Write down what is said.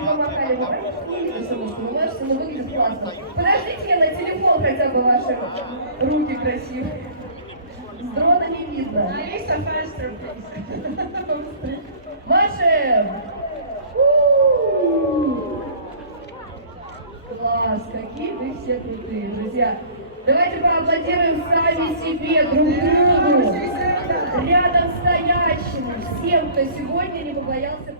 помахали, помахали. Не видно, что вы снимаешься, но выглядит классно. Подождите, на телефон хотя бы ваши руки красивые. С дрона не видно. Алиса, faster, please. Машем! Класс, какие вы все крутые, друзья. Давайте поаплодируем сами себе, друг другу, рядом стоящему, всем, кто сегодня не побоялся